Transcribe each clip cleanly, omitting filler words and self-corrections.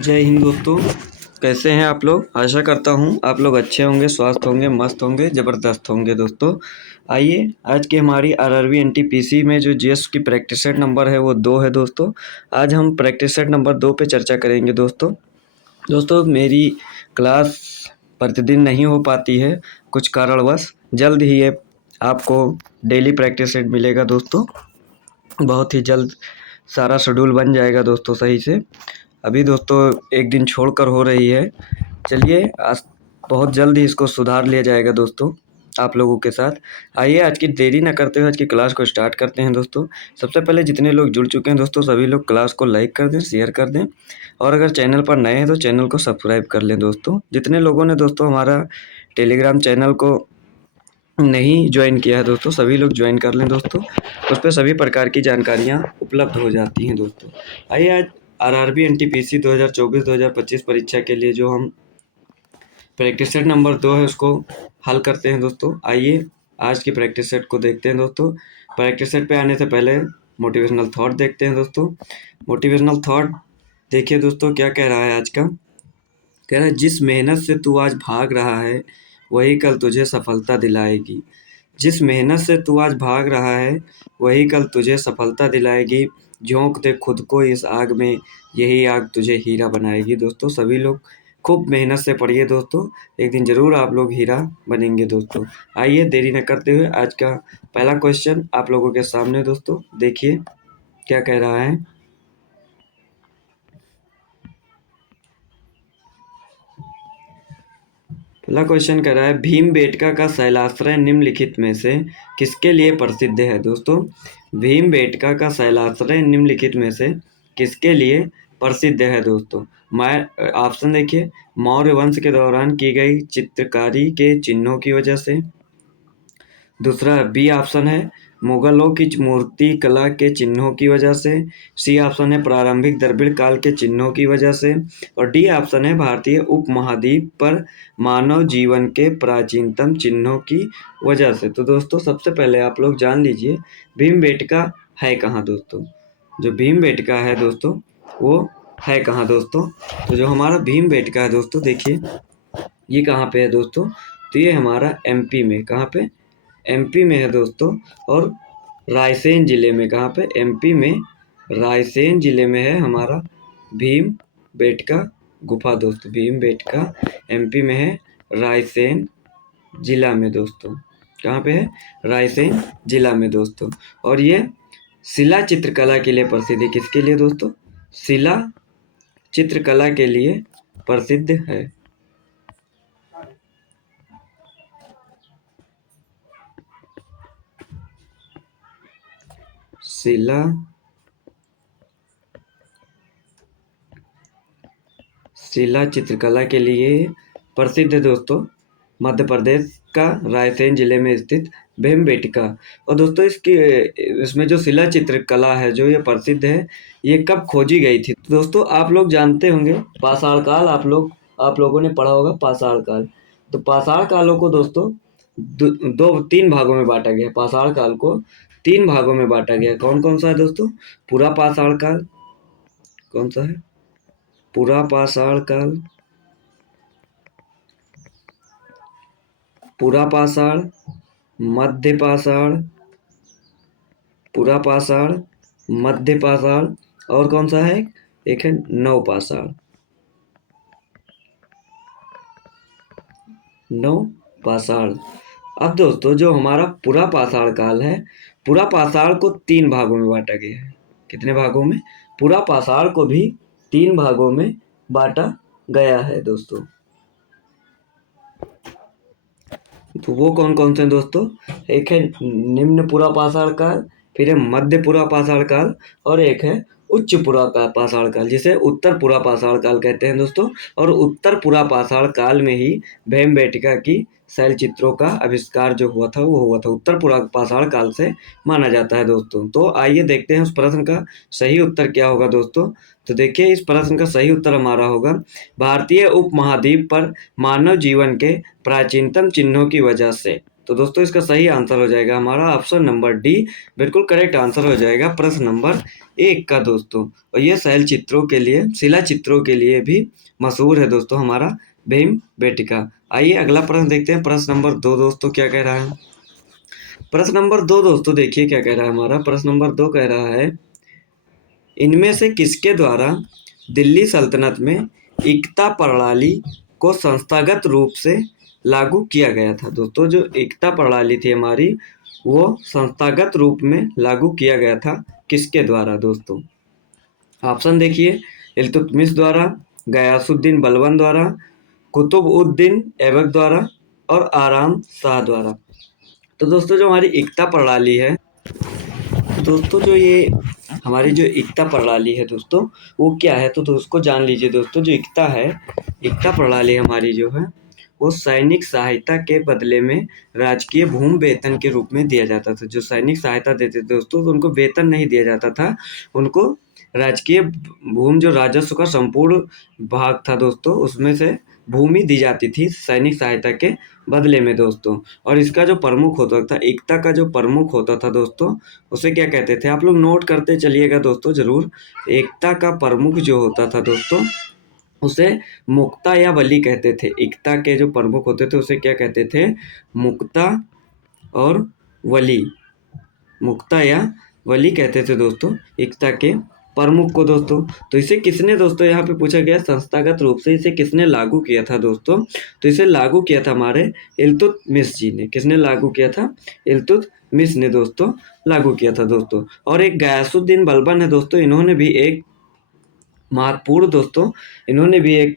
जय हिंद दोस्तों। कैसे हैं आप लोग? आशा करता हूँ आप लोग अच्छे होंगे, स्वस्थ होंगे, मस्त होंगे, ज़बरदस्त होंगे दोस्तों। आइए आज की हमारी आरआरबी एनटीपीसी में जो जीएस की प्रैक्टिस सेट नंबर है वो 2 है दोस्तों। आज हम प्रैक्टिस सेट नंबर 2 पे चर्चा करेंगे दोस्तों। दोस्तों मेरी क्लास प्रतिदिन नहीं हो पाती है कुछ कारणवश। जल्द ही ये आपको डेली प्रैक्टिस सेट मिलेगा दोस्तों। बहुत ही जल्द सारा शेड्यूल बन जाएगा दोस्तों सही से। अभी दोस्तों एक दिन छोड़कर हो रही है। चलिए आज बहुत जल्द ही इसको सुधार लिया जाएगा दोस्तों आप लोगों के साथ। आइए आज की देरी ना करते हुए आज की क्लास को स्टार्ट करते हैं दोस्तों। सबसे पहले जितने लोग जुड़ चुके हैं दोस्तों सभी लोग क्लास को लाइक कर दें, शेयर कर दें, और अगर चैनल पर नए हैं तो चैनल को सब्सक्राइब कर लें दोस्तों। जितने लोगों ने दोस्तों हमारा टेलीग्राम चैनल को नहीं ज्वाइन किया है दोस्तों सभी लोग ज्वाइन कर लें दोस्तों। उस पर सभी प्रकार की जानकारियाँ उपलब्ध हो जाती हैं दोस्तों। आइए आज आरआरबी एनटीपीसी 2024-2025 परीक्षा के लिए जो हम प्रैक्टिस सेट नंबर 2 है उसको हल करते हैं दोस्तों। आइए आज की प्रैक्टिस सेट को देखते हैं दोस्तों। प्रैक्टिस सेट पे आने से पहले मोटिवेशनल थॉट देखते हैं दोस्तों। मोटिवेशनल थॉट देखिए दोस्तों क्या कह रहा है आज का। कह रहा है जिस मेहनत से तू आज भाग रहा है वही कल तुझे सफलता दिलाएगी। जिस मेहनत से तू आज भाग रहा है वही कल तुझे सफलता दिलाएगी। झोंक दे खुद को इस आग में, यही आग तुझे हीरा बनाएगी। दोस्तों सभी लोग खूब मेहनत से पढ़िए दोस्तों, एक दिन ज़रूर आप लोग हीरा बनेंगे दोस्तों। आइए देरी न करते हुए आज का पहला क्वेश्चन आप लोगों के सामने दोस्तों देखिए क्या कह रहा है। पहला क्वेश्चन कह रहा है भीमबेटका का शैलाश्रय निम्नलिखित में से किसके लिए प्रसिद्ध है। दोस्तों भीमबेटका का शैलाश्रय निम्नलिखित में से किसके लिए प्रसिद्ध है दोस्तों। मैं ऑप्शन देखिए, मौर्य वंश के दौरान की गई चित्रकारी के चिन्हों की वजह से। दूसरा बी ऑप्शन है मुगलों की मूर्ति कला के चिन्हों की वजह से। सी ऑप्शन है प्रारंभिक द्रविड़ काल के चिन्हों की वजह से। और डी ऑप्शन है भारतीय उपमहाद्वीप पर मानव जीवन के प्राचीनतम चिन्हों की वजह से। तो दोस्तों सबसे पहले आप लोग जान लीजिए भीमबेटका है कहाँ दोस्तों। जो भीमबेटका है दोस्तों वो है कहाँ दोस्तों। तो जो हमारा भीमबेटका है दोस्तों देखिए ये कहाँ पे है दोस्तों। तो ये हमारा एमपी में, कहाँ पे, एमपी में है दोस्तों। और रायसेन ज़िले में, कहाँ पे, एमपी में रायसेन ज़िले में है हमारा भीमबेटका गुफा दोस्तों। भीमबेटका एमपी में है रायसेन ज़िला में दोस्तों। कहाँ पे है, रायसेन ज़िला में दोस्तों। और ये शिला चित्रकला के लिए प्रसिद्ध है। किसके लिए दोस्तों, शिला चित्रकला के लिए प्रसिद्ध है। शिला चित्रकला के लिए प्रसिद्ध है दोस्तों मध्य प्रदेश का रायसेन जिले में स्थित भीमबेटका। और दोस्तों इसमें जो शिला चित्रकला है जो ये प्रसिद्ध है ये कब खोजी गई थी। तो दोस्तों आप लोग जानते होंगे पाषाण काल, आप लोगों ने पढ़ा होगा पाषाण काल। तो पाषाण कालों को दोस्तों तीन भागों में बांटा गया। पाषाण काल को तीन भागों में बांटा गया। कौन कौन सा है दोस्तों, पूरा पाषाण काल, कौन सा है, पूरा पाषाण काल, पूरा पाषाण, मध्य पाषाण, पूरा पाषाण, मध्य पाषाण, और कौन सा है, एक है नव पाषाण। नव पाषाण। अब दोस्तों जो हमारा पूरा पाषाण काल है, पूरा पाषाण को तीन भागों में बांटा गया है। कितने भागों में, पूरा पाषाण को भी तीन भागों में बांटा गया है दोस्तों। तो वो कौन कौन से दोस्तों, एक है निम्न पूरा पाषाण काल, फिर है मध्य पूरा पाषाण काल, और एक है उच्च पूरा पाषाण काल जिसे उत्तर पूरा पाषाण काल कहते हैं दोस्तों। और उत्तर पूरा पाषाण काल में ही भीमबेटका की शैल चित्रों का आविष्कार जो हुआ था वो हुआ था, उत्तर पूरा पाषाण काल से माना जाता है दोस्तों। तो आइए देखते हैं उस प्रश्न का सही उत्तर क्या होगा दोस्तों। तो देखिए इस प्रश्न का सही उत्तर हमारा होगा भारतीय उपमहाद्वीप पर मानव जीवन के प्राचीनतम चिन्हों की वजह से। तो दोस्तों इसका सही आंसर हो जाएगा हमारा ऑप्शन नंबर डी, बिल्कुल करेक्ट आंसर हो जाएगा प्रश्न नंबर 1 का दोस्तों। और ये शैल चित्रों के लिए, शिला चित्रों के लिए भी मशहूर है दोस्तों हमारा भीमबेटका। आइए अगला प्रश्न देखते हैं, प्रश्न नंबर 2 दोस्तों क्या कह रहा है। प्रश्न नंबर 2 दोस्तों देखिए क्या कह रहा है हमारा। प्रश्न नंबर 2 कह रहा है, इनमें से किसके द्वारा दिल्ली सल्तनत में एकता प्रणाली को संस्थागत रूप से लागू किया गया था। दोस्तों जो एकता प्रणाली थी हमारी, वो संस्थागत रूप में लागू किया गया था किसके द्वारा दोस्तों। ऑप्शन देखिए, इल्तुतमिश द्वारा, गयासुद्दीन बलबन द्वारा, कुतुबउद्दीन ऐबक द्वारा और आराम शाह द्वारा। तो दोस्तों जो हमारी एकता प्रणाली है, तो दोस्तों जो ये हमारी जो एकता प्रणाली है दोस्तों, वो क्या है तो उसको जान लीजिए दोस्तों। जो एकता है, एकता प्रणाली हमारी जो है, वो सैनिक सहायता के बदले में राजकीय भूमि वेतन के रूप में दिया जाता था। जो सैनिक सहायता देते थे दोस्तों, तो उनको वेतन नहीं दिया जाता था, उनको राजकीय भूमि, जो राजस्व का संपूर्ण भाग था दोस्तों, उसमें से भूमि दी जाती थी सैनिक सहायता के बदले में दोस्तों। और इसका जो प्रमुख होता था, एकता का जो प्रमुख होता था दोस्तों, उसे क्या कहते थे, आप लोग नोट करते चलिएगा दोस्तों ज़रूर। एकता का प्रमुख जो होता था दोस्तों, उसे मुक्ता या वली कहते थे। एकता के जो प्रमुख होते थे उसे क्या कहते थे, मुक्ता और वली, मुक्ता या वली कहते थे दोस्तों एकता के प्रमुख को दोस्तों। तो इसे किसने दोस्तों, यहाँ पे पूछा गया संस्थागत रूप से इसे किसने लागू किया था दोस्तों। तो इसे लागू किया था हमारे इल्तुतमिश जी ने। किसने लागू किया था, इल्तुतमिश ने दोस्तों लागू किया था दोस्तों। और एक गयासुद्दीन बलबन है दोस्तों, इन्होंने भी एक महत्वपूर्ण दोस्तों, इन्होंने भी एक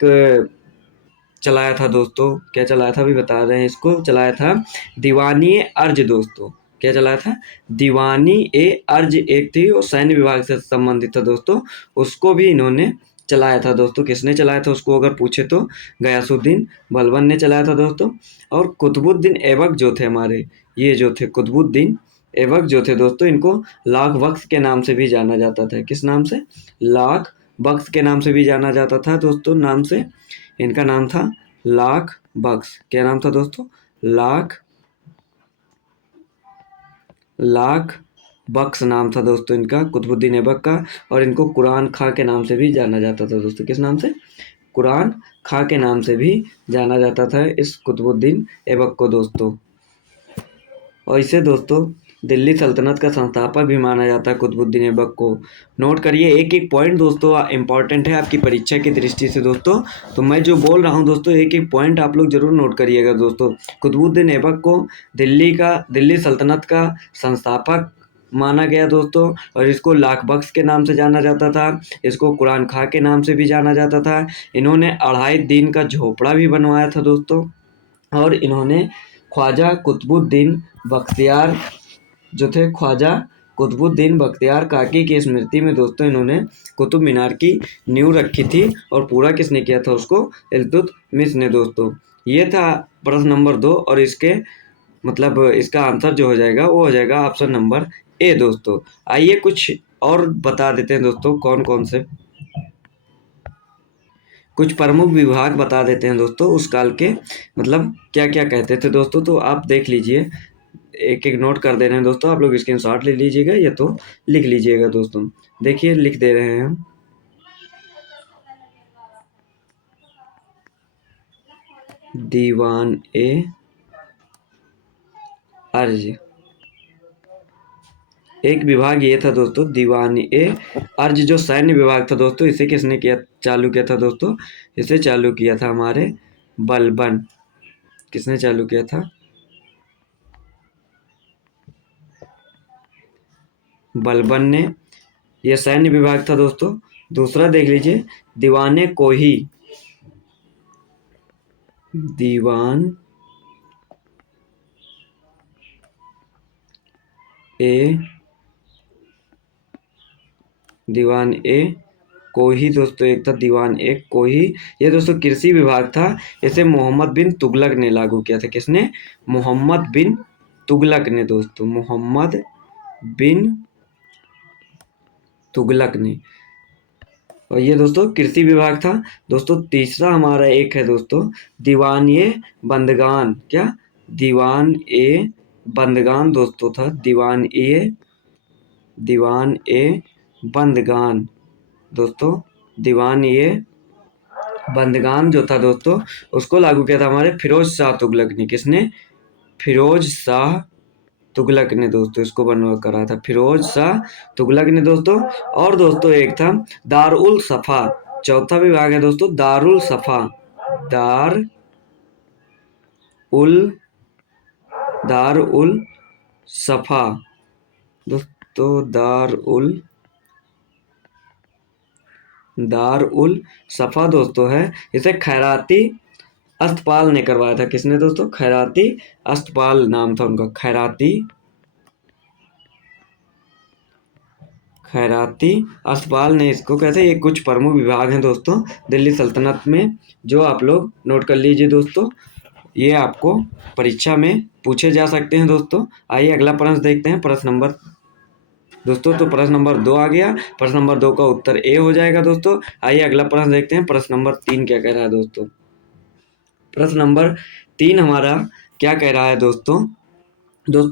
चलाया था दोस्तों। क्या चलाया था अभी बता रहे हैं, इसको चलाया था दीवानी अर्ज दोस्तों। क्या चलाया था, दीवानी ए अर्ज एक थी, वो सैन्य विभाग से संबंधित था दोस्तों, उसको भी इन्होंने चलाया था दोस्तों। किसने चलाया था उसको अगर पूछे तो गयासुद्दीन बलबन ने चलाया था दोस्तों। और कुतुबुद्दीन ऐबक जो थे हमारे, ये जो थे कुतुबुद्दीन ऐबक जो थे दोस्तों, इनको लाख बख्श के नाम से भी जाना जाता था। किस नाम से, लाख बख्श के नाम से भी जाना जाता था दोस्तों। नाम से इनका नाम था लाख बख्श। क्या नाम था दोस्तों, लाख बख्श नाम था दोस्तों इनका, कुतुबुद्दीन ऐबक का। और इनको कुरान खां के नाम से भी जाना जाता था दोस्तों। किस नाम से, कुरान खां के नाम से भी जाना जाता था इस कुतुबुद्दीन ऐबक को दोस्तों। और इसे दोस्तों दिल्ली सल्तनत का संस्थापक भी माना जाता है कुतुबुद्दीन ऐबक को। नोट करिए, एक एक पॉइंट दोस्तों इंपॉर्टेंट है आपकी परीक्षा की दृष्टि से दोस्तों। तो मैं जो बोल रहा हूँ दोस्तों, एक एक पॉइंट आप लोग जरूर नोट करिएगा दोस्तों। कुतुबुद्दीन ऐबक को दिल्ली सल्तनत का संस्थापक माना गया दोस्तों। और इसको लाख बख्श के नाम से जाना जाता था, इसको कुरान खां के नाम से भी जाना जाता था। इन्होंने 2.5 दिन का झोपड़ा भी बनवाया था दोस्तों। और इन्होंने ख्वाजा कुतुबुद्दीन बख्तियार जो थे, ख्वाजा कुतुबुद्दीन बख्तियार काकी की स्मृति में दोस्तों, इन्होंने कुतुब मीनार की नींव रखी थी। और पूरा किसने किया था उसको, इल्तुतमिश ने दोस्तों। ये था प्रश्न नंबर 2। और इसके मतलब इसका आंसर जो हो जाएगा वो हो जाएगा ऑप्शन नंबर ए दोस्तों। आइए कुछ और बता देते हैं दोस्तों, कौन कौन से कुछ प्रमुख विभाग बता देते हैं दोस्तों उस काल के, मतलब क्या क्या कहते थे दोस्तों। तो आप देख लीजिए, एक एक नोट कर दे रहे हैं दोस्तों, आप लोग स्क्रीनशॉट ले लीजिएगा या तो लिख लीजिएगा दोस्तों। देखिए लिख दे रहे हैं हम, दीवान ए अर्ज, एक विभाग ये था दोस्तों दीवान ए अर्ज। जो सैन्य विभाग था दोस्तों, इसे किसने किया, चालू किया था दोस्तों, इसे चालू किया था हमारे बलबन। किसने चालू किया था, बलबन ने। यह सैन्य विभाग था दोस्तों। दूसरा देख लीजिए, दीवाने कोही, दीवान ए, दीवान ए कोही दोस्तों, एक था दीवान ए कोही। ये दोस्तों कृषि विभाग था, इसे मोहम्मद बिन तुगलक ने लागू किया था। किसने, मोहम्मद बिन तुगलक ने दोस्तों, मोहम्मद बिन तुगलक ने। और ये दोस्तों कृषि विभाग था दोस्तों। तीसरा हमारा एक है दोस्तों दीवानिए बंदगान। क्या, दीवान ए बंदगान दोस्तों था, दीवान ए बंदगान दोस्तों, दीवान ए बंदगान जो था दोस्तों उसको लागू किया था हमारे फिरोज शाह तुगलक ने। किसने? फिरोज शाह तुगलक ने दोस्तों इसको बनवा करा था, फिरोज शाह तुगलक ने दोस्तों। और दोस्तों एक था दारुल सफा, चौथा विभाग है दोस्तों दारुल सफा, दारुल सफा दोस्तों, दारुल सफा दोस्तों है, इसे खैराती अस्तपाल ने करवाया था। किसने दोस्तों? खैराती अस्तपाल नाम था उनका, खैराती अस्तपाल ने इसको कहते हैं। ये कुछ प्रमुख विभाग हैं दोस्तों दिल्ली सल्तनत में, जो आप लोग नोट कर लीजिए दोस्तों, ये आपको परीक्षा में पूछे जा सकते हैं दोस्तों। आइए अगला प्रश्न देखते हैं, प्रश्न नंबर दोस्तों, तो प्रश्न नंबर 2 आ गया, प्रश्न नंबर 2 का उत्तर ए हो जाएगा दोस्तों। आइए अगला प्रश्न देखते हैं, प्रश्न नंबर 3 क्या कह रहा है दोस्तों। प्रश्न नंबर 3 हमारा क्या कह रहा है दोस्तों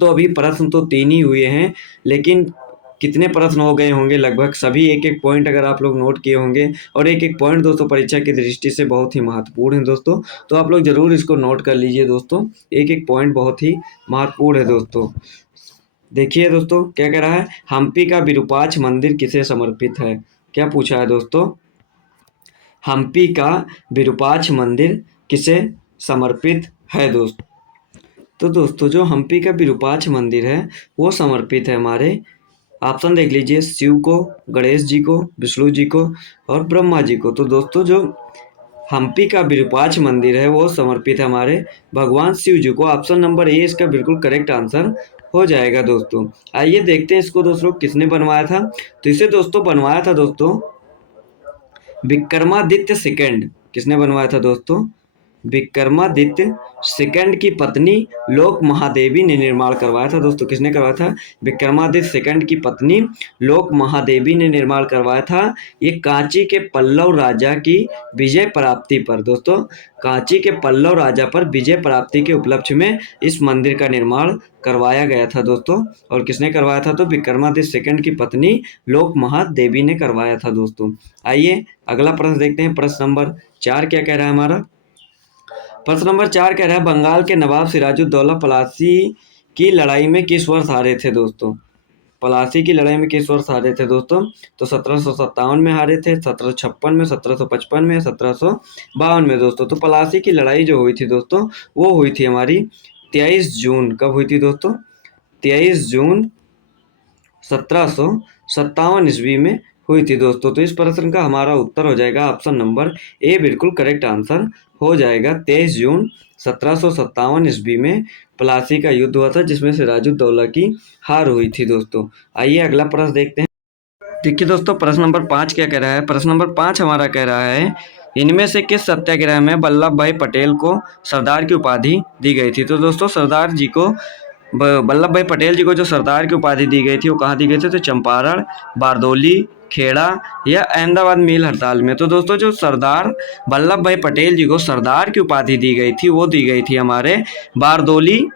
अभी प्रश्न तो 3 ही हुए हैं, लेकिन कितने प्रश्न हो गए होंगे, लगभग सभी एक एक पॉइंट अगर आप लोग नोट किए होंगे, और एक एक पॉइंट दोस्तों परीक्षा की दृष्टि से बहुत ही महत्वपूर्ण है दोस्तों, तो आप लोग जरूर इसको नोट कर लीजिए दोस्तों, एक एक पॉइंट बहुत ही महत्वपूर्ण है दोस्तों। देखिए दोस्तों क्या कह रहा है, हम्पी का विरूपाक्ष मंदिर किसे समर्पित है? क्या पूछा है दोस्तों? हम्पी का विरूपाक्ष मंदिर किसे समर्पित है दोस्तों? तो दोस्तों जो हम्पी का विरूपाक्ष मंदिर है वो समर्पित है हमारे, ऑप्शन देख लीजिए, शिव को, गणेश जी को, विष्णु जी को और ब्रह्मा जी को। तो दोस्तों जो हम्पी का विरूपाक्ष मंदिर है वो समर्पित है हमारे भगवान शिव जी को। ऑप्शन नंबर ए इसका बिल्कुल करेक्ट आंसर हो जाएगा दोस्तों। आइए देखते हैं इसको दोस्तों किसने बनवाया था। तो इसे दोस्तों बनवाया था दोस्तों विक्रमादित्य सेकंड। किसने बनवाया था दोस्तों? विक्रमादित्य सेकंड की पत्नी लोक महादेवी ने निर्माण करवाया था दोस्तों। किसने करवाया था? विक्रमादित्य सेकंड की पत्नी लोक महादेवी ने निर्माण करवाया था। ये कांची के पल्लव राजा की विजय प्राप्ति पर दोस्तों, कांची के पल्लव राजा पर विजय प्राप्ति के उपलक्ष्य में इस मंदिर का निर्माण करवाया गया था दोस्तों। और किसने करवाया था? तो विक्रमादित्य सेकंड की पत्नी लोक महादेवी ने करवाया था दोस्तों। आइए अगला प्रश्न देखते हैं, प्रश्न नंबर 4 क्या कह रहा है हमारा। प्रश्न नंबर 4 कह रहा है बंगाल के नवाब सिराजुद्दौला पलासी की लड़ाई में किस वर्ष हारे थे दोस्तों? पलासी की लड़ाई में किस वर्ष हारे थे दोस्तों? तो 1757 में हारे थे, 1756 में, 1755 में, 1752 में दोस्तों। तो पलासी की लड़ाई जो हुई थी दोस्तों वो हुई थी हमारी 23 जून, कब हुई थी दोस्तों? 23 जून 1757 ईस्वी में हुई थी दोस्तों। तो इस प्रश्न का हमारा उत्तर हो जाएगा ऑप्शन नंबर ए, बिल्कुल करेक्ट आंसर हो जाएगा। 23 जून 1757 ईस्वी में प्लासी का युद्ध हुआ था, जिसमें सिराजुद्दौला की हार हुई थी दोस्तों। आइए अगला प्रश्न देखते हैं। देखिए दोस्तों प्रश्न नंबर 5 क्या कह रहा है। प्रश्न नंबर 5 हमारा कह रहा है इनमें से किस सत्याग्रह में वल्लभ भाई पटेल को सरदार की उपाधि दी गई थी? तो दोस्तों सरदार जी को, वल्लभ भाई पटेल जी को जो सरदार की उपाधि दी गई थी वो कहाँ दी गई थी? तो चंपारण, बारदौली, खेड़ा या अहमदाबाद मिल हड़ताल में। तो दोस्तों जो सरदार वल्लभ भाई पटेल जी को सरदार की उपाधि दी गई थी वो दी गई थी हमारे बारदौली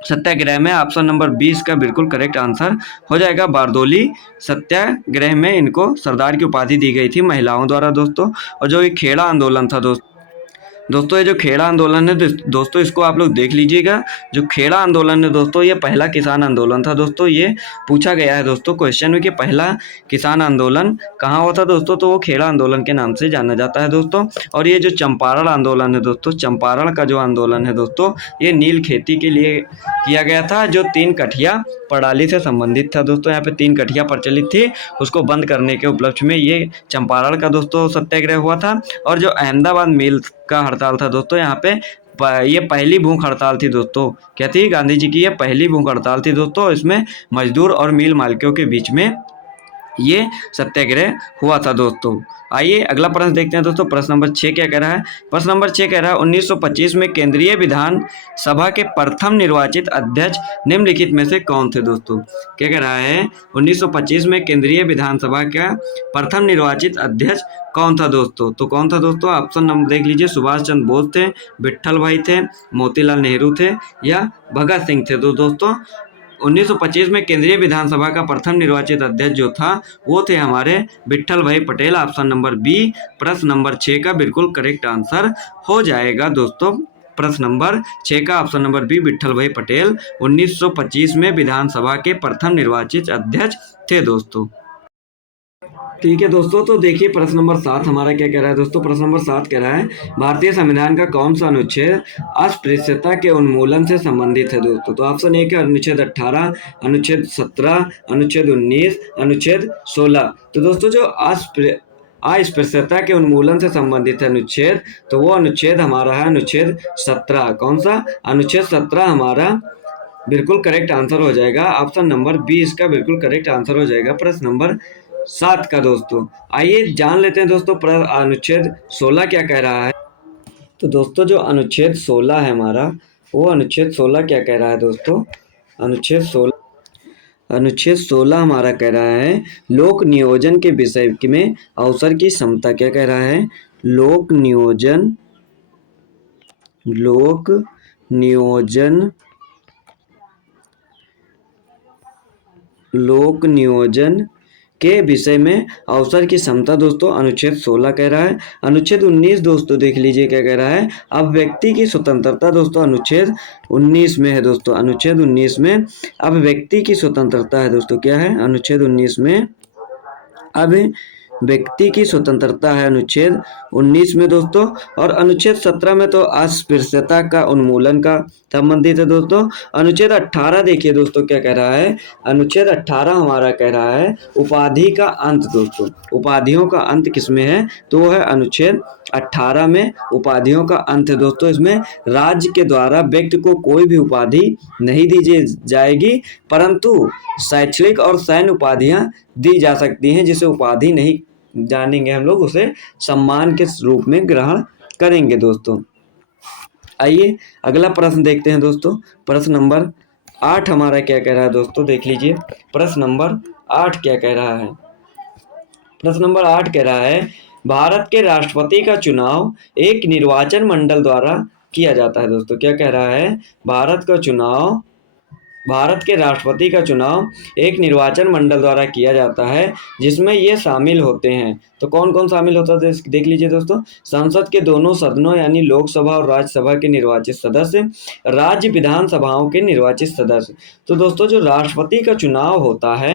सत्याग्रह में। ऑप्शन नंबर 20 का बिल्कुल करेक्ट आंसर हो जाएगा। बारदौली सत्याग्रह में इनको सरदार की उपाधि दी गई थी महिलाओं द्वारा दोस्तों। और जो ये खेड़ा आंदोलन था दोस्तों ये जो खेड़ा आंदोलन है दोस्तों इसको आप लोग देख लीजिएगा। जो खेड़ा आंदोलन है दोस्तों ये पहला किसान आंदोलन था दोस्तों। ये पूछा गया है दोस्तों क्वेश्चन में कि पहला किसान आंदोलन कहाँ हुआ था दोस्तों, तो वो खेड़ा आंदोलन के नाम से जाना जाता है दोस्तों। और ये जो चंपारण आंदोलन है दोस्तों, चंपारण का जो आंदोलन है दोस्तों ये नील खेती के लिए किया गया था, जो 3 कठिया प्रणाली से संबंधित था दोस्तों। यहाँ पे 3 कठिया प्रचलित थी, उसको बंद करने के उपलक्ष्य में ये चंपारण का दोस्तों सत्याग्रह हुआ था। और जो अहमदाबाद मिल का हड़ताल था दोस्तों, यहाँ पे ये पहली भूख हड़ताल थी दोस्तों। क्या थी? गांधी जी की ये पहली भूख हड़ताल थी दोस्तों। इसमें मजदूर और मिल मालिकों के बीच में ये सत्याग्रह हुआ था दोस्तों। आइए अगला प्रश्न देखते हैं दोस्तों। प्रश्न नंबर 6 क्या कह रहा है? प्रश्न नंबर 6 कह रहा है 1925 में केंद्रीय विधान सभा के प्रथम निर्वाचित अध्यक्ष निम्नलिखित में से कौन थे दोस्तों? क्या कह रहा है? 1925 में केंद्रीय विधानसभा का प्रथम निर्वाचित अध्यक्ष कौन था दोस्तों? तो कौन था दोस्तों? ऑप्शन नंबर देख लीजिए। सुभाष चंद्र बोस थे, विट्ठल भाई थे, मोतीलाल नेहरू थे या भगत सिंह थे। तो दोस्तों 1925 में केंद्रीय विधानसभा का प्रथम निर्वाचित अध्यक्ष जो था वो थे हमारे विट्ठल भाई पटेल। ऑप्शन नंबर बी प्रश्न नंबर 6 का बिल्कुल करेक्ट आंसर हो जाएगा दोस्तों। प्रश्न नंबर 6 का ऑप्शन नंबर बी विट्ठल भाई पटेल 1925 में विधानसभा के प्रथम निर्वाचित अध्यक्ष थे दोस्तों। ठीक है दोस्तों, तो देखिए प्रश्न नंबर 7 हमारा क्या कह रहा है दोस्तों। प्रश्न नंबर 7 कह रहा है भारतीय संविधान का कौन सा अनुच्छेद अस्पृश्यता के उन्मूलन से संबंधित है दोस्तों? तो ऑप्शन ए है अनुच्छेद 18, अनुच्छेद 17, अनुच्छेद 19, अनुच्छेद 16। तो दोस्तों जो अस्पृश्यता के उन्मूलन से संबंधित है अनुच्छेद, तो वो अनुच्छेद हमारा है अनुच्छेद 17। कौन सा? अनुच्छेद 17 हमारा बिल्कुल करेक्ट आंसर हो जाएगा। ऑप्शन नंबर बी इसका बिल्कुल करेक्ट आंसर हो जाएगा प्रश्न नंबर 7 का दोस्तों। आइए जान लेते हैं दोस्तों अनुच्छेद 16 क्या कह रहा है। तो दोस्तों जो अनुच्छेद 16 है हमारा, वो अनुच्छेद 16 क्या कह रहा है दोस्तों? अनुच्छेद 16 हमारा कह रहा है लोक नियोजन के विषय में अवसर की समता। क्या कह रहा है? लोक नियोजन के विषय में अवसर की समता दोस्तों अनुच्छेद 16 कह रहा है। अनुच्छेद 19 दोस्तों देख लीजिए क्या कह रहा है, अब व्यक्ति की स्वतंत्रता दोस्तों अनुच्छेद 19 में है दोस्तों। अनुच्छेद 19 में अब व्यक्ति की स्वतंत्रता है दोस्तों। क्या है? अनुच्छेद 19 में अब व्यक्ति की स्वतंत्रता है अनुच्छेद 19 में दोस्तों। और अनुच्छेद 17 में तो अस्पृश्यता का उन्मूलन का संबंधित है दोस्तों। अनुच्छेद 18 देखिए दोस्तों क्या कह रहा है। अनुच्छेद 18 हमारा कह रहा है उपाधि का अंत दोस्तों। उपाधियों का अंत किसमें है? तो वो है अनुच्छेद 18 में उपाधियों का अंत है दोस्तों। इसमें राज्य के द्वारा व्यक्ति को कोई भी उपाधि नहीं दी जाएगी, परंतु शैक्षणिक और सैन्य उपाधियां दी जा सकती हैं। जिसे उपाधि नहीं जानेंगे हम लोग, उसे सम्मान के रूप में ग्रहण करेंगे दोस्तों। आइए अगला प्रश्न देखते हैं दोस्तों। प्रश्न नंबर 8 हमारा क्या कह रहा है दोस्तों? देख लीजिए प्रश्न नंबर 8 क्या कह रहा है। प्रश्न नंबर 8 कह रहा है भारत के राष्ट्रपति का चुनाव एक निर्वाचन मंडल द्वारा किया जाता है दोस्तों। क्या कह रहा है? भारत के राष्ट्रपति का चुनाव एक निर्वाचन मंडल द्वारा किया जाता है जिसमें ये शामिल होते हैं। तो कौन कौन शामिल होता है देख लीजिए दोस्तों। संसद के दोनों सदनों यानी लोकसभा और राज्यसभा के निर्वाचित सदस्य, राज्य विधानसभाओं के निर्वाचित सदस्य। तो दोस्तों जो राष्ट्रपति का चुनाव होता है,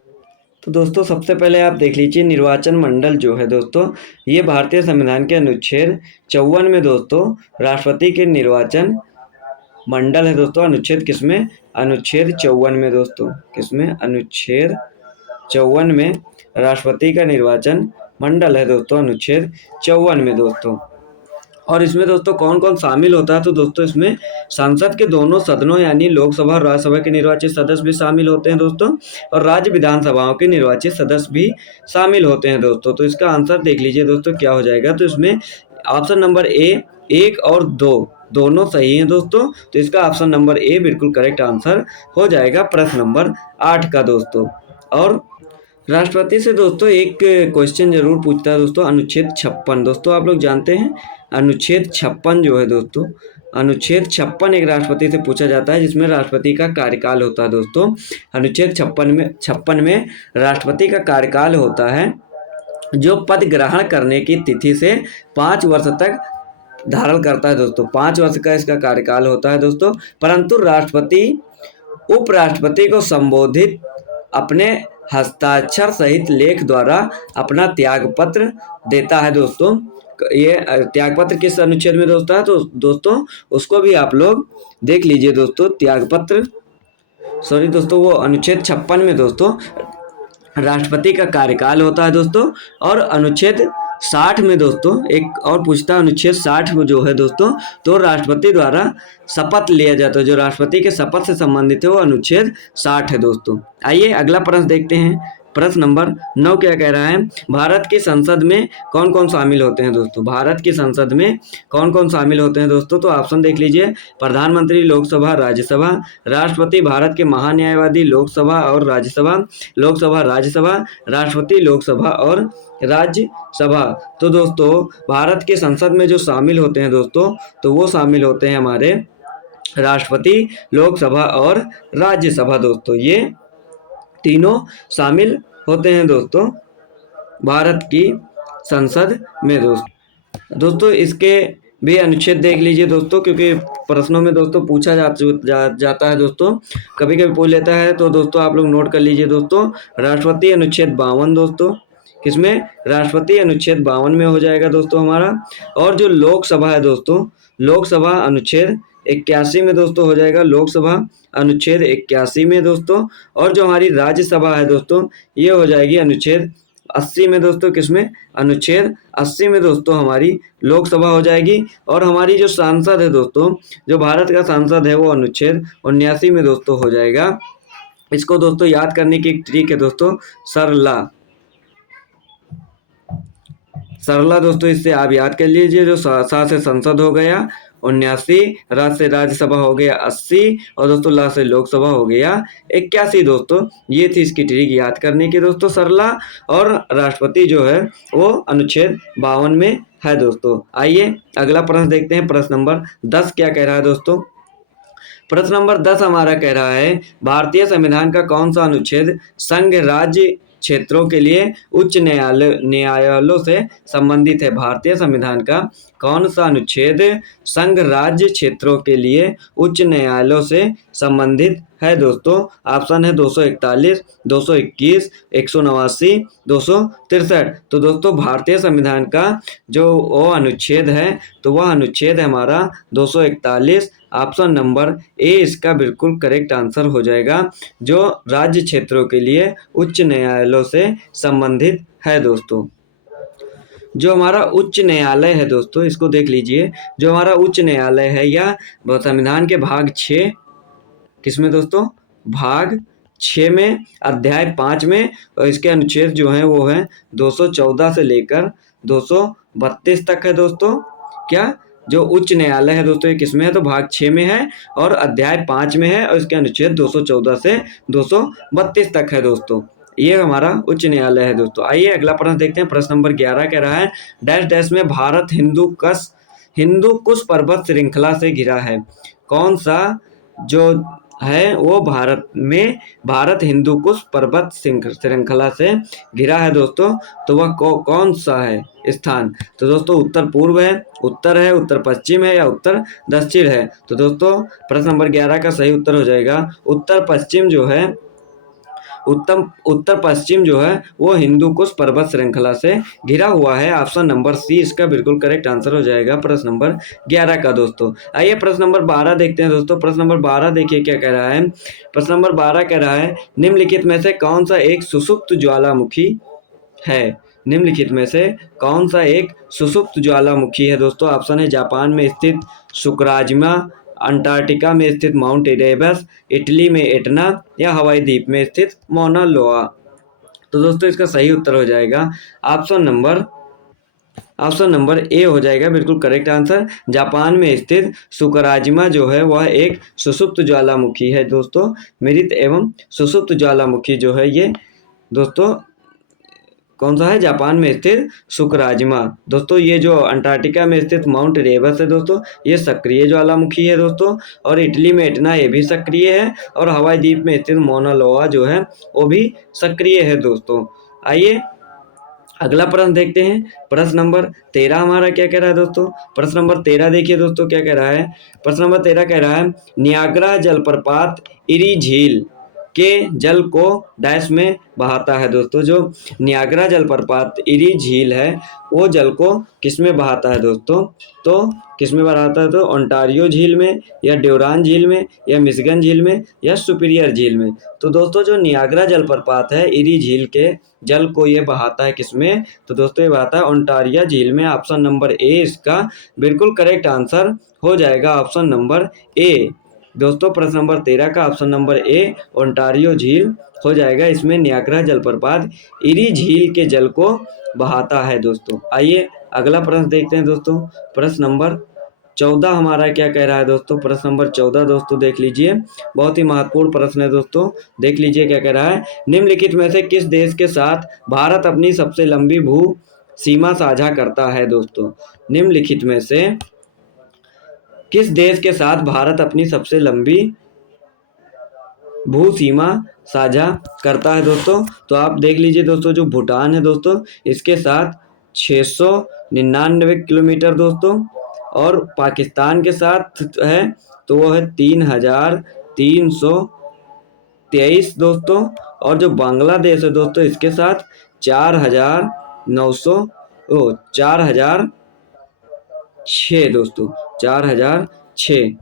तो दोस्तों सबसे पहले आप देख लीजिए निर्वाचन मंडल जो है दोस्तों, ये भारतीय संविधान के अनुच्छेद 54 में दोस्तों राष्ट्रपति के निर्वाचन मंडल है दोस्तों। अनुच्छेद किसमें? अनुच्छेद 54 में दोस्तों। किसमें? अनुच्छेद 54 में राष्ट्रपति का निर्वाचन मंडल है दोस्तों, अनुच्छेद 54 में दोस्तों। और इसमें दोस्तों कौन कौन शामिल होता है? तो दोस्तों इसमें संसद के दोनों सदनों यानी लोकसभा और राज्यसभा के निर्वाचित सदस्य भी शामिल होते हैं दोस्तों, और राज्य विधानसभाओं के निर्वाचित सदस्य भी शामिल होते हैं दोस्तों। तो इसका आंसर देख लीजिए दोस्तों क्या हो जाएगा। तो इसमें ऑप्शन नंबर ए 1 और 2 दोनों सही हैं दोस्तों। तो इसका ऑप्शन नंबर ए बिल्कुल करेक्ट आंसर हो जाएगा प्रश्न नंबर 8 का दोस्तों। और राष्ट्रपति से दोस्तों एक क्वेश्चन जरूर पूछता है दोस्तों, अनुच्छेद 56 दोस्तों आप लोग जानते हैं। अनुच्छेद 56 जो है दोस्तों, अनुच्छेद 56 एक राष्ट्रपति से पूछा जाता है जिसमें राष्ट्रपति का कार्यकाल होता है दोस्तों। अनुच्छेद 56 में राष्ट्रपति का कार्यकाल होता है जो पद ग्रहण करने की तिथि से 5 वर्ष तक धारण करता है दोस्तों। 5 वर्ष का इसका कार्यकाल होता है दोस्तों। परंतु राष्ट्रपति उपराष्ट्रपति को संबोधित अपने हस्ताक्षर सहित लेख द्वारा अपना त्यागपत्र देता है दोस्तों। ये त्यागपत्र किस अनुच्छेद में दोस्तों है? तो दोस्तों उसको भी आप लोग देख लीजिए दोस्तों। त्यागपत्र दोस्तों वो अनुच्छेद 56 में दोस्तों राष्ट्रपति का कार्यकाल होता है दोस्तों। और अनुच्छेद 60 में दोस्तों एक और पूछता है, अनुच्छेद 60 में जो है दोस्तों, तो राष्ट्रपति द्वारा शपथ लिया जाता है। जो राष्ट्रपति के शपथ से संबंधित है वो अनुच्छेद 60 है दोस्तों। आइए अगला प्रश्न देखते हैं। प्रश्न नंबर 9 क्या कह रहा है, भारत की संसद में कौन कौन शामिल होते हैं दोस्तों, भारत की संसद में कौन कौन शामिल होते हैं दोस्तों। तो ऑप्शन देख लीजिए, प्रधानमंत्री, लोकसभा, राज्यसभा, राष्ट्रपति, भारत के महान्यायवादी, लोकसभा और राज्यसभा, लोकसभा राज्यसभा, राष्ट्रपति, लोकसभा और राज्यसभा। तो दोस्तों भारत के संसद में जो शामिल होते हैं दोस्तों, तो वो शामिल होते हैं हमारे राष्ट्रपति, लोकसभा और राज्यसभा। दोस्तों ये तीनों शामिल होते हैं दोस्तों भारत की संसद में। दोस्तों इसके भी अनुच्छेद देख लीजिए दोस्तों, क्योंकि प्रश्नों में दोस्तों पूछा जाता है दोस्तों, कभी कभी पूछ लेता है, तो दोस्तों आप लोग नोट कर लीजिए दोस्तों। राष्ट्रपति अनुच्छेद 52 दोस्तों, किसमें, राष्ट्रपति अनुच्छेद 52 में हो जाएगा दोस्तों हमारा। और जो लोकसभा है दोस्तों, लोकसभा अनुच्छेद 81 में दोस्तों हो जाएगा, लोकसभा अनुच्छेद 81 में दोस्तों। और जो हमारी राज्यसभा है दोस्तों, ये हो जाएगी अनुच्छेद 80 में दोस्तों, किसमें, अनुच्छेद 80 में दोस्तों हमारी लोकसभा हो जाएगी। और हमारी जो सांसद है दोस्तों, जो भारत का सांसद है, वो अनुच्छेद 79 में दोस्तों हो जाएगा। इसको दोस्तों याद करने की एक ट्रिक है दोस्तों, सरला सरला दोस्तों, इससे आप याद कर लीजिए। जो सा से संसद हो गया 79, राज से राज्यसभा हो गया 80 और दोस्तों ला से लोकसभा हो गया 81 दोस्तों। ये थी इसकी ट्रिक याद करने की दोस्तों, सरला। और राष्ट्रपति जो है वो अनुच्छेद 52 में है दोस्तों। आइए अगला प्रश्न देखते हैं, प्रश्न नंबर 10 क्या कह रहा है दोस्तों। प्रश्न नंबर 10 हमारा कह रहा है, भारतीय संविधान का कौन सा अनुच्छेद संघ राज्य क्षेत्रों के लिए उच्च न्यायालयों से संबंधित है। भारतीय संविधान का कौन सा अनुच्छेद संघ राज्य क्षेत्रों के लिए उच्च न्यायालयों से संबंधित है दोस्तों। ऑप्शन है 241, 221, 189, 263। तो दोस्तों भारतीय संविधान का जो वो अनुच्छेद है, तो वह अनुच्छेद है हमारा 241। ऑप्शन नंबर ए इसका बिल्कुल करेक्ट आंसर हो जाएगा, जो राज्य क्षेत्रों के लिए उच्च न्यायालयों से संबंधित है दोस्तों। जो हमारा उच्च न्यायालय है दोस्तों, इसको देख लीजिए, जो हमारा उच्च न्यायालय है या संविधान के भाग 6, किसमें दोस्तों, भाग 6 में अध्याय 5 में, और इसके अनुच्छेद जो हैं वो हैं 214 से लेकर 232 तक है दोस्तों। क्या, जो उच्च न्यायालय है दोस्तों, ये किसमें है, तो भाग 6 में है और अध्याय 5 में है और इसके अनुच्छेद 214 से 232 तक है दोस्तों। ये हमारा उच्च न्यायालय है दोस्तों। आइए अगला प्रश्न देखते हैं, प्रश्न नंबर 11 कह रहा है, डैश डैश में भारत हिंदू कुश पर्वत श्रृंखला से घिरा है। कौन सा जो है वो भारत हिंदू कुश पर्वत श्रृंखला से घिरा है दोस्तों। तो वह कौन सा है स्थान। तो दोस्तों उत्तर पूर्व है, उत्तर है, उत्तर पश्चिम है या उत्तर दक्षिण है। तो दोस्तों प्रश्न नंबर 11 का सही उत्तर हो जाएगा उत्तर पश्चिम जो है, उत्तर पश्चिम जो है वो हिंदू कुश पर्वत श्रृंखला से घिरा हुआ है। ऑप्शन नंबर सी इसका बिल्कुल करेक्ट आंसर हो जाएगा प्रश्न नंबर 11 का दोस्तों। आइए प्रश्न नंबर 12 देखते हैं दोस्तों। प्रश्न नंबर 12 देखिए क्या कह रहा है। प्रश्न नंबर 12 कह रहा है, निम्नलिखित में से कौन सा एक सुषुप्त ज्वालामुखी है। निम्नलिखित में से कौन सा एक सुषुप्त ज्वालामुखी है दोस्तों। ऑप्शन है जापान में स्थित शुक्राजिमा, अंटार्कटिका में स्थित माउंट एरेबस, इटली में एटना या हवाई द्वीप में स्थित मौना लोआ। तो दोस्तों इसका सही उत्तर हो जाएगा ऑप्शन नंबर ए हो जाएगा बिल्कुल करेक्ट आंसर। जापान में स्थित शुक्राजिमा जो है वह एक सुषुप्त ज्वालामुखी है दोस्तों। मृत एवं सुषुप्त ज्वालामुखी जो है ये दोस्तों कौन सा है, जापान में स्थित शुक्राजिमा। दोस्तों ये जो अंटार्कटिका में स्थित माउंट एरेबस है दोस्तों, ये सक्रिय ज्वालामुखी है दोस्तों। और इटली में एटना ये भी सक्रिय है और हवाई द्वीप में स्थित मौना लोआ जो है वो भी सक्रिय है दोस्तों। आइए अगला प्रश्न देखते हैं। प्रश्न नंबर 13 हमारा क्या कह रहा है दोस्तों। प्रश्न नंबर 13 देखिए दोस्तों क्या कह रहा है। प्रश्न नंबर 13 कह रहा है, नियाग्रा जलप्रपात इरी झील के जल को डैश में बहाता है दोस्तों। जो नियाग्रा जलप्रपात इरी झील है वो जल को किस में बहाता है दोस्तों। तो किस में बहाता है, तो ओंटारियो झील में या ड्यूरान झील में या मिशिगन झील में या सुपीरियर झील में। तो दोस्तों जो नियाग्रा जलप्रपात है इरी झील के जल को ये बहाता है किसमें, तो दोस्तों ये बहाता है ओंटारियो झील में। ऑप्शन नंबर ए इसका बिल्कुल करेक्ट आंसर हो जाएगा, ऑप्शन नंबर ए। दोस्तों प्रश्न नंबर 13 का ऑप्शन नंबर ए ओंटारियो झील हो जाएगा। इसमें न्यागरा जलप्रपात इरी झील के जल को बहाता है दोस्तों। आइए अगला प्रश्न देखते हैं दोस्तों। प्रश्न नंबर 14 हमारा क्या कह रहा है दोस्तों। प्रश्न नंबर 14 दोस्तों देख लीजिए, बहुत ही महत्वपूर्ण प्रश्न है दोस्तों। देख लीजिए क्या कह रहा है। निम्नलिखित में से किस देश के साथ भारत अपनी सबसे लंबी भू सीमा साझा करता है दोस्तों। निम्नलिखित में से किस देश के साथ भारत अपनी सबसे लंबी भू सीमा साझा करता है दोस्तों। तो आप देख लीजिए दोस्तों, जो भूटान है दोस्तों, इसके साथ 699 किलोमीटर दोस्तों, और पाकिस्तान के साथ है तो वो है 3323 दोस्तों, और जो बांग्लादेश है दोस्तों इसके साथ 4006 दोस्तों, 4006।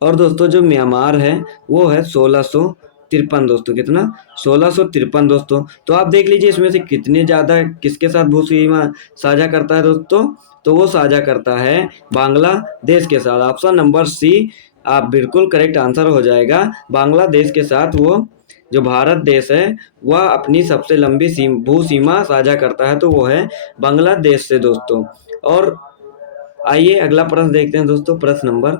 और दोस्तों जो म्यांमार है वो है 1653 दोस्तों। कितना? 1653 दोस्तों। तो आप देख लीजिए इसमें से कितने ज़्यादा किसके साथ भू सीमा साझा करता है दोस्तों। तो वो साझा करता है बांग्लादेश के साथ। ऑप्शन नंबर सी आप बिल्कुल करेक्ट आंसर हो जाएगा। बांग्लादेश के साथ वो जो भारत देश है वह अपनी सबसे लंबी भू सीमा साझा करता है, तो वो है बांग्लादेश से दोस्तों। और आइए अगला प्रश्न देखते हैं दोस्तों। प्रश्न नंबर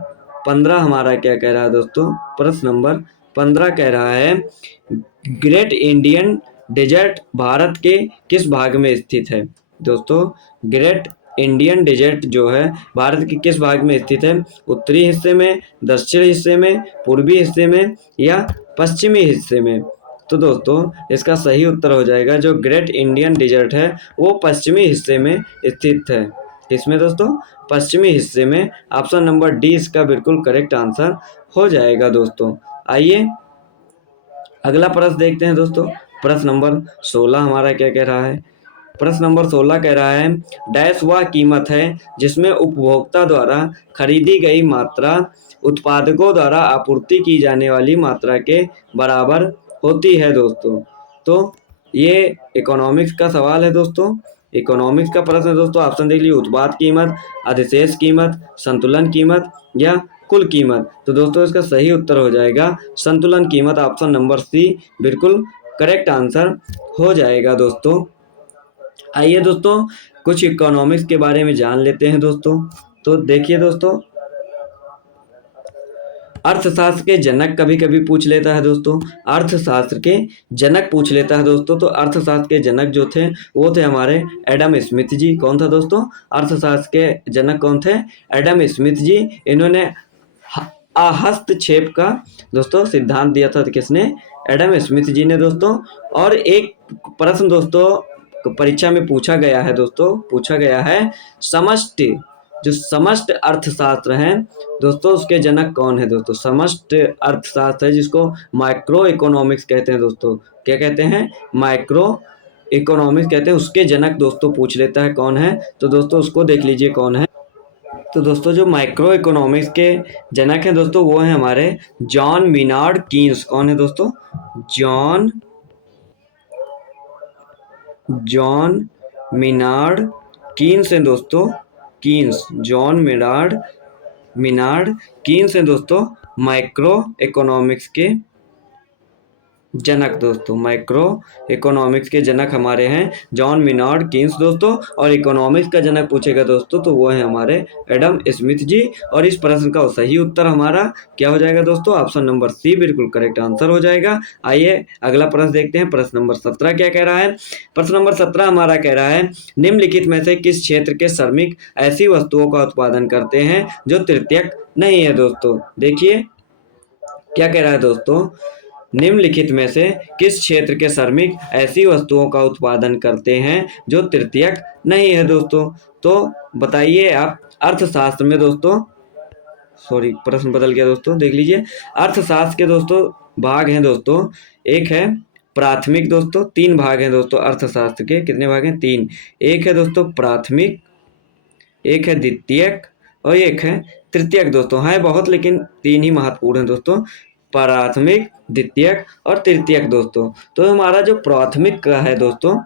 15 हमारा क्या कह रहा है दोस्तों। प्रश्न नंबर 15 कह रहा है ग्रेट इंडियन डेजर्ट भारत के किस भाग में स्थित है दोस्तों। ग्रेट इंडियन डेजर्ट जो है भारत के किस भाग में स्थित है। उत्तरी हिस्से में, दक्षिण हिस्से में, पूर्वी हिस्से में या पश्चिमी हिस्से में। तो दोस्तों इसका सही उत्तर हो जाएगा जो ग्रेट इंडियन डेजर्ट है वो पश्चिमी हिस्से में स्थित है। इसमें दोस्तों पश्चिमी हिस्से में। ऑप्शन नंबर डी इसका बिल्कुल करेक्ट आंसर हो जाएगा दोस्तों। आइए अगला प्रश्न देखते हैं दोस्तों। प्रश्न नंबर 16 हमारा क्या कह रहा है। प्रश्न नंबर 16 कह रहा है डैश वह कीमत है जिसमें उपभोक्ता द्वारा खरीदी गई मात्रा उत्पादकों द्वारा आपूर्ति की जाने वाली मात्रा के बराबर होती है दोस्तों। तो ये इकोनॉमिक्स का सवाल है दोस्तों। इकोनॉमिक्स का प्रश्न है दोस्तों। ऑप्शन देख लीजिए, उत्पाद कीमत, अधिशेष कीमत, संतुलन कीमत या कुल कीमत। तो दोस्तों इसका सही उत्तर हो जाएगा संतुलन कीमत। ऑप्शन नंबर सी बिल्कुल करेक्ट आंसर हो जाएगा दोस्तों। आइए दोस्तों कुछ इकोनॉमिक्स के बारे में जान लेते हैं दोस्तों। तो देखिए दोस्तों, अर्थशास्त्र के जनक कभी कभी पूछ लेता है दोस्तों। अर्थशास्त्र के जनक पूछ लेता है दोस्तों। तो अर्थशास्त्र के जनक जो थे वो थे हमारे एडम स्मिथ जी। कौन था दोस्तों? अर्थशास्त्र के जनक कौन थे? एडम स्मिथ जी। इन्होंने हस्तक्षेप का दोस्तों सिद्धांत दिया था। किसने? एडम स्मिथ जी ने दोस्तों। और एक प्रश्न दोस्तों परीक्षा में पूछा गया है दोस्तों, पूछा गया है समष्टि, जो समष्टि अर्थशास्त्र है दोस्तों उसके जनक कौन है दोस्तों। समष्टि अर्थशास्त्र है जिसको माइक्रो इकोनॉमिक्स कहते हैं दोस्तों। क्या कहते हैं? माइक्रो इकोनॉमिक्स कहते हैं। उसके जनक दोस्तों पूछ लेता है कौन है। तो दोस्तों उसको देख लीजिए कौन है। तो दोस्तों जो माइक्रो इकोनॉमिक्स के जनक हैं दोस्तों वो हैं हमारे जॉन मेनार्ड कीन्स। कौन है दोस्तों? जॉन मेनार्ड कीन्स हैं दोस्तों। कीन्स, जॉन मेनार्ड कीन्स हैं दोस्तों माइक्रो इकोनॉमिक्स के जनक दोस्तों। माइक्रो इकोनॉमिक्स के जनक हमारे हैं जॉन मेनार्ड कीन्स दोस्तों। और इकोनॉमिक्स का जनक पूछेगा दोस्तों तो वो है हमारे एडम स्मिथ जी। और इस प्रश्न का सही उत्तर हमारा क्या हो जाएगा दोस्तों? ऑप्शन नंबर सी बिल्कुल करेक्ट आंसर हो जाएगा। आइए अगला प्रश्न देखते हैं। प्रश्न नंबर 17 क्या कह रहा है। प्रश्न नंबर 17 हमारा कह रहा है निम्नलिखित में से किस क्षेत्र के श्रमिक ऐसी वस्तुओं का उत्पादन करते हैं जो तृतीयक नहीं है दोस्तों। देखिए क्या कह रहा है दोस्तों। निम्नलिखित में से किस क्षेत्र के श्रमिक ऐसी वस्तुओं का उत्पादन करते हैं जो तृतीयक नहीं है दोस्तों। तो बताइए आप। अर्थशास्त्र में दोस्तों, सॉरी प्रश्न बदल गया दोस्तों, देख लीजिए। अर्थशास्त्र के दोस्तों भाग हैं दोस्तों। एक है प्राथमिक दोस्तों, 3 भाग हैं दोस्तों अर्थशास्त्र के। कितने भाग हैं? 3। एक है दोस्तों प्राथमिक, एक है द्वितीयक और एक है तृतीयक दोस्तों। है बहुत लेकिन 3 ही महत्वपूर्ण है दोस्तों, प्राथमिक, द्वितीयक और तृतीयक दोस्तों। तो हमारा जो प्राथमिक का है दोस्तों,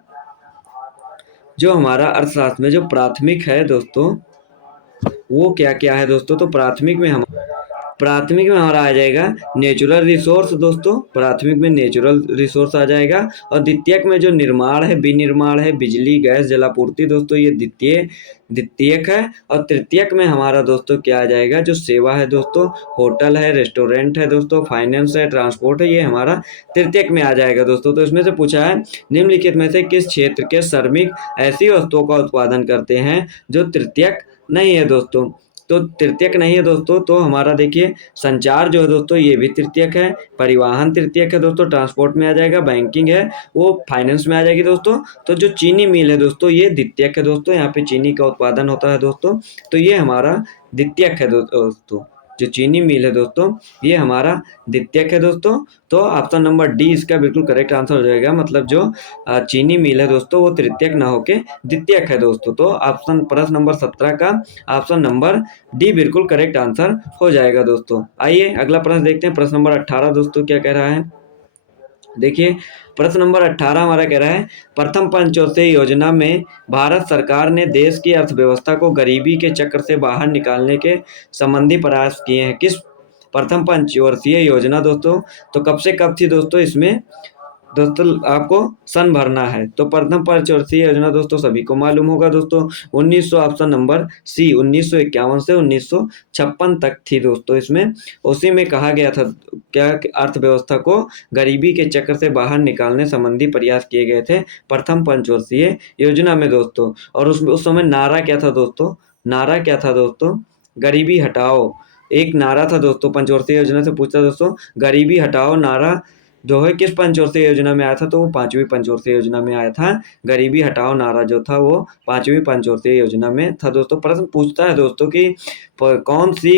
जो हमारा अर्थशास्त्र में जो प्राथमिक है दोस्तों वो क्या क्या है दोस्तों। तो प्राथमिक में हम प्राथमिक में हमारा आ जाएगा नेचुरल रिसोर्स दोस्तों, प्राथमिक में नेचुरल रिसोर्स आ जाएगा। और द्वितीयक में जो निर्माण है, विनिर्माण है, बिजली, गैस, जलापूर्ति दोस्तों, ये द्वितीयक है। और तृतीयक में हमारा दोस्तों क्या आ जाएगा, जो सेवा है दोस्तों, होटल है, रेस्टोरेंट है दोस्तों, फाइनेंस है, ट्रांसपोर्ट है, ये हमारा तृतीयक में आ जाएगा दोस्तों। तो इसमें से पूछा है निम्नलिखित में से किस क्षेत्र के श्रमिक ऐसी वस्तुओं का उत्पादन करते हैं जो तृतीयक नहीं है दोस्तों। तो तृतीयक नहीं है दोस्तों, तो हमारा देखिए संचार जो है दोस्तों, ये भी तृतीयक है, परिवहन तृतीयक है दोस्तों, ट्रांसपोर्ट में आ जाएगा, बैंकिंग है वो फाइनेंस में आ जाएगी दोस्तों। तो जो चीनी मिल है दोस्तों, ये द्वितीयक है दोस्तों, यहाँ पे चीनी का उत्पादन होता है दोस्तों, तो ये हमारा द्वितीयक है दोस्तों। जो चीनी मिल है दोस्तों, ये हमारा द्वितीयक है दोस्तों। तो ऑप्शन नंबर डी इसका बिल्कुल करेक्ट आंसर हो जाएगा, मतलब जो चीनी मिल है दोस्तों, वो तृतीयक ना होके द्वितीयक है दोस्तों। तो ऑप्शन प्रश्न नंबर 17 का ऑप्शन नंबर डी बिल्कुल करेक्ट आंसर हो जाएगा दोस्तों। आइए अगला प्रश्न देखते हैं, प्रश्न नंबर 18 दोस्तों क्या कह रहा है। देखिए प्रश्न नंबर 18 हमारा कह रहा है, प्रथम पंचवर्षीय योजना में भारत सरकार ने देश की अर्थव्यवस्था को गरीबी के चक्र से बाहर निकालने के संबंधी प्रयास किए हैं। किस प्रथम पंचवर्षीय योजना दोस्तों, तो कब से कब थी दोस्तों, इसमें दोस्तों आपको सन भरना है। तो प्रथम पंचवर्षीय योजना दोस्तों सभी को मालूम होगा दोस्तों, 1900 ऑप्शन नंबर सी 1951 से 1956 तक थी दोस्तों। इसमें उसी में कहा गया था क्या, अर्थव्यवस्था को गरीबी के चक्कर से बाहर निकालने संबंधी प्रयास किए गए थे प्रथम पंचवर्षीय योजना में दोस्तों। और उस समय नारा क्या था दोस्तों, नारा क्या था दोस्तों, गरीबी हटाओ। एक नारा था दोस्तों, पंचवर्षीय योजना से पूछता दोस्तों, गरीबी हटाओ नारा जो है किस पंचवर्षीय योजना में आया था, तो वो 5वीं पंचवर्षीय योजना में आया था। गरीबी हटाओ नारा जो था वो 5वीं पंचवर्षीय योजना में था दोस्तों। प्रश्न पूछता है दोस्तों कि कौन सी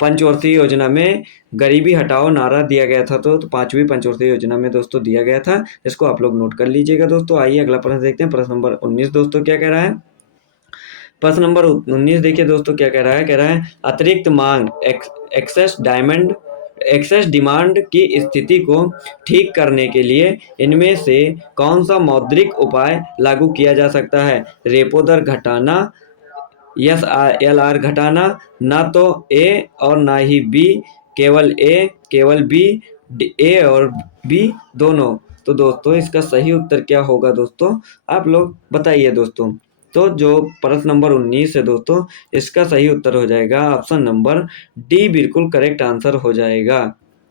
पंचवर्षीय योजना में गरीबी हटाओ नारा दिया गया था, तो 5वीं पंचवर्षीय योजना में दोस्तों दिया गया था। इसको आप लोग नोट कर लीजिएगा दोस्तों। आइए अगला प्रश्न देखते हैं, प्रश्न नंबर 19 दोस्तों क्या कह रहा है। प्रश्न नंबर 19 देखिए दोस्तों क्या कह रहा है, कह रहा है अतिरिक्त मांग एक्सेस डिमांड की स्थिति को ठीक करने के लिए इनमें से कौन सा मौद्रिक उपाय लागू किया जा सकता है। रेपो दर घटाना, SLR घटाना, ना तो ए और ना ही बी, केवल ए केवल बी, ए और बी दोनों। तो दोस्तों इसका सही उत्तर क्या होगा दोस्तों, आप लोग बताइए दोस्तों। तो जो प्रश्न नंबर 19 है दोस्तों, इसका सही उत्तर हो जाएगा ऑप्शन नंबर डी बिल्कुल करेक्ट आंसर हो जाएगा।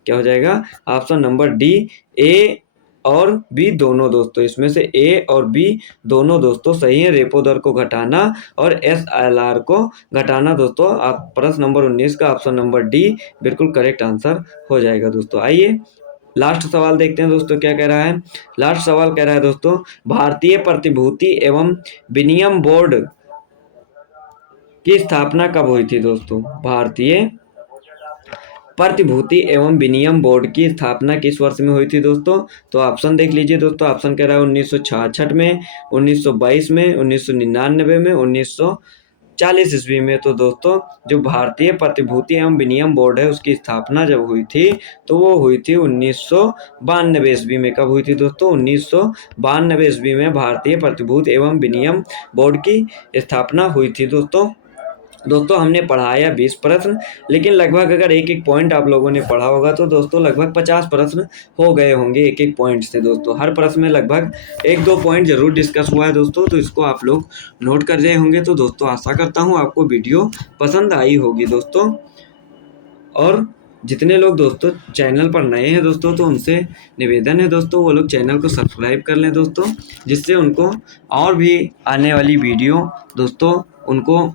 क्या हो जाएगा, ऑप्शन नंबर डी, ए और बी दोनों दोस्तों, इसमें से ए और बी दोनों दोस्तों सही है। रेपो दर को घटाना और SLR को घटाना दोस्तों, आप प्रश्न नंबर 19 का ऑप्शन नंबर डी बिल्कुल करेक्ट आंसर हो जाएगा दोस्तों। आइए लास्ट सवाल देखते हैं दोस्तों क्या कह रहा है। लास्ट सवाल कह रहा है दोस्तों, भारतीय प्रतिभूति एवं विनिमय बोर्ड की स्थापना कब हुई थी दोस्तों। भारतीय प्रतिभूति एवं विनिमय बोर्ड की स्थापना किस वर्ष में हुई थी दोस्तों। तो ऑप्शन देख लीजिए दोस्तों, ऑप्शन कह रहा है 1966 में, 1922 में, 1999 में, 1940 ईस्वी में। तो दोस्तों जो भारतीय प्रतिभूति एवं विनिमय बोर्ड है उसकी स्थापना जब हुई थी तो वो हुई थी 1992 ईस्वी में। कब हुई थी दोस्तों, 1992 ईस्वी में भारतीय प्रतिभूति एवं विनिमय बोर्ड की स्थापना हुई थी दोस्तों हमने पढ़ाया 20 प्रश्न, लेकिन लगभग अगर एक एक पॉइंट आप लोगों ने पढ़ा होगा तो दोस्तों लगभग 50 प्रश्न हो गए होंगे एक एक पॉइंट से दोस्तों। हर प्रश्न में लगभग 1-2 पॉइंट जरूर डिस्कस हुआ है दोस्तों, तो इसको आप लोग नोट कर रहे होंगे। तो दोस्तों आशा करता हूँ आपको वीडियो पसंद आई होगी दोस्तों। और जितने लोग दोस्तों चैनल पर नए हैं दोस्तों, तो उनसे निवेदन है दोस्तों वो लोग चैनल को सब्सक्राइब कर लें दोस्तों, जिससे उनको और भी आने वाली वीडियो दोस्तों उनको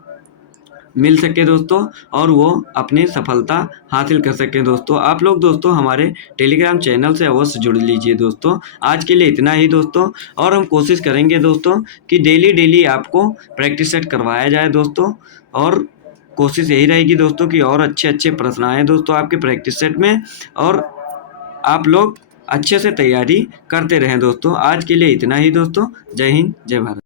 मिल सके दोस्तों और वो अपनी सफलता हासिल कर सकें दोस्तों। आप लोग दोस्तों हमारे टेलीग्राम चैनल से अवश्य जुड़ लीजिए दोस्तों। आज के लिए इतना ही दोस्तों, और हम कोशिश करेंगे दोस्तों कि डेली आपको प्रैक्टिस सेट करवाया जाए दोस्तों, और कोशिश यही रहेगी दोस्तों कि और अच्छे प्रश्न आए दोस्तों आपके प्रैक्टिस सेट में, और आप लोग अच्छे से तैयारी करते रहें दोस्तों। आज के लिए इतना ही दोस्तों, जय हिंद जय भारत।